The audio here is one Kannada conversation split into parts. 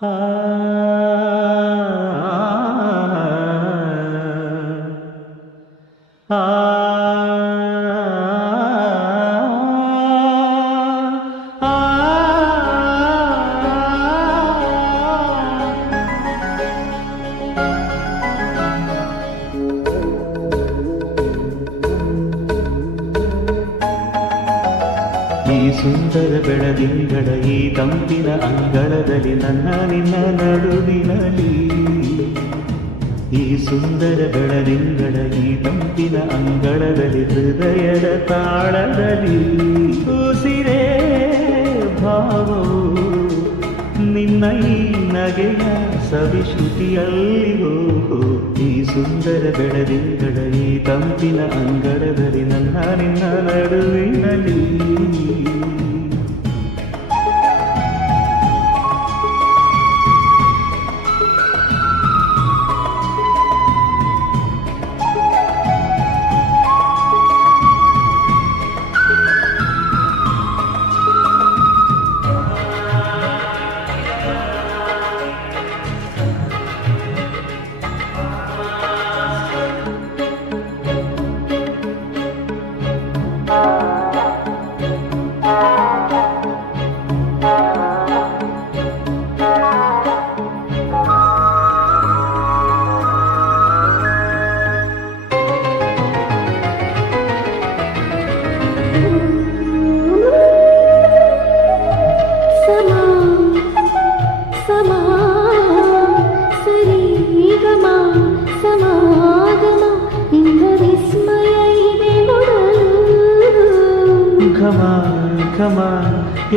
ಆ ಈ ಸುಂದರ ಬೆಳದಿಂಗಳ ಈ ತಂಪಿನ ಅಂಗಳದಲ್ಲಿ ನನ್ನ ನಿನ್ನ ನಡುವಿನಲ್ಲಿ ಈ ಸುಂದರ ಬೆಳದಿಂಗಳ ಈ ತಂಪಿನ ಅಂಗಳದಲ್ಲಿ ಹೃದಯದ ತಾಳದಲ್ಲಿ ಉಸಿರೇ ಭಾವವು ನಿನ್ನ ಈ ನಗೆಯ ಸವಿಶ್ರುತಿಯಲ್ಲಿಯೋ ಈ ಸುಂದರ ಬೆಳದಿಂಗಳ ಈ ತಂಪಿನ ಅಂಗಳದಲ್ಲಿ ನನ್ನ ನಿನ್ನ ನಡುವಿನಲ್ಲಿ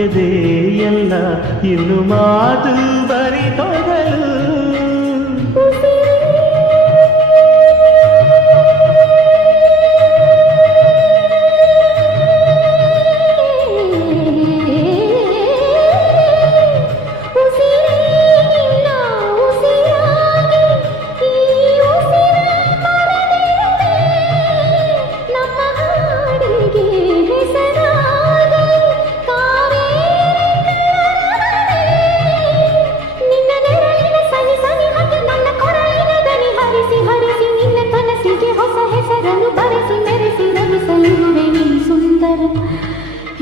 ಎದೆಯೆಲ್ಲ ಇನ್ನು ಮಾತು ಬರಿತೊಡಲು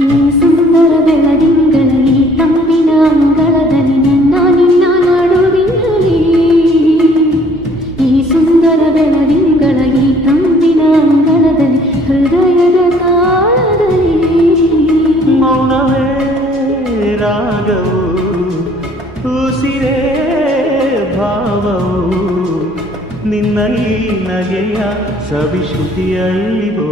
ಈ ಸುಂದರ ಬೆಳದಿಂಗಳ ಈ ತಂಪಿನ ಅಂಗಳದಲ್ಲಿ ನನ್ನ ನಿನ್ನ ನಡುವಿನಲ್ಲಿ ಈ ಸುಂದರ ಬೆಳದಿಂಗಳ ಈ ತಂಪಿನ ಅಂಗಳದಲ್ಲಿ ಹೃದಯದ ತಾಳದಲ್ಲಿ ಮೌನವೇ ರಾಗವು ಉಸಿರೇ ಭಾವವು ನಿನ್ನ ಈ ನಗೆಯ ಸವಿಶ್ರುತಿಯಲ್ಲಿವೋ